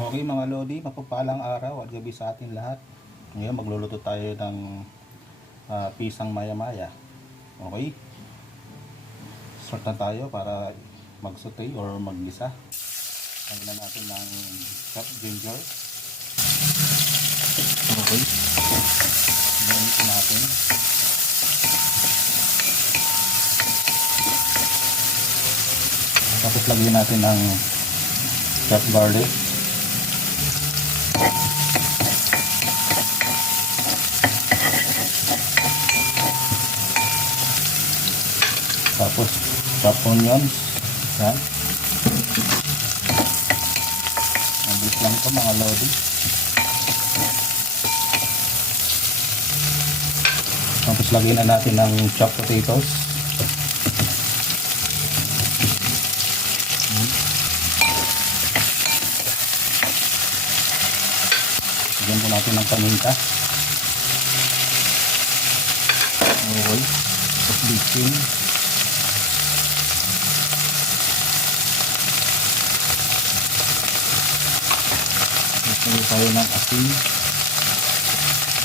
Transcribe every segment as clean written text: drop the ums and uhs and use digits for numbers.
Okay mga Lodi, mapagpalang araw at gabi sa atin lahat. Ngayon magluluto tayo ng pisang maya-maya. Okay? Start na tayo para mag-saute or mag-gisa. Tanggalin natin ng chopped ginger. Okay? Ganito natin. Tapos lagyan natin ng chopped garlic. Tapos chopped onions. Yan. Mabilis lang ito mga Lodi. Tapos lagyan na natin ng chopped potatoes. Lagyan po natin ng paminta. Okay. Tapos bitchin. Lagyan tayo ng asin.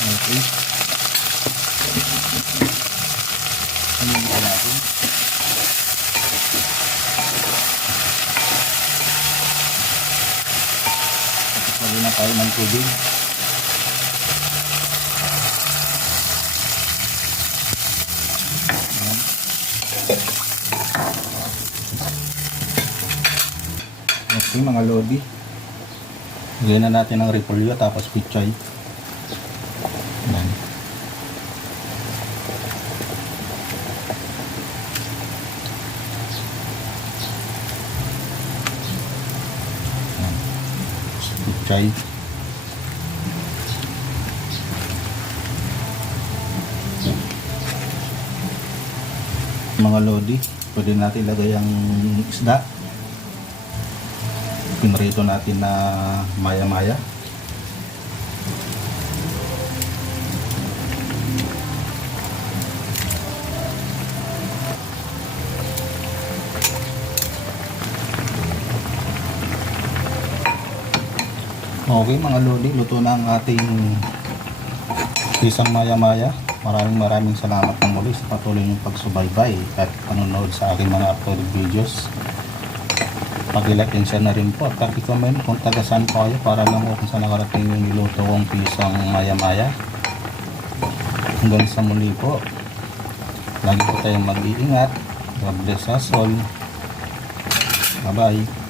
Okay. Anin po natin. Tapos lagyan na tayo ng tubig. Okay mga Lodi, lagyan na natin ng repolyo tapos pichay. Yan. Pichay. Mga Lodi, pwede natin lagay ang isda. Pinrito natin na maya-maya. Okay mga Lodi, luto na ang ating pisang maya-maya. Maraming salamat ng muli sa patuloy niyong pagsubaybay at panonood sa aking mga uploaded videos. Pag-like and share na rin po at i-comment kung taga saan po kayo para lang kung saan nakarating yung niluto kong pisang maya-maya. Hanggang sa muli po, lagi po tayong mag-iingat. God bless us all. Bye bye.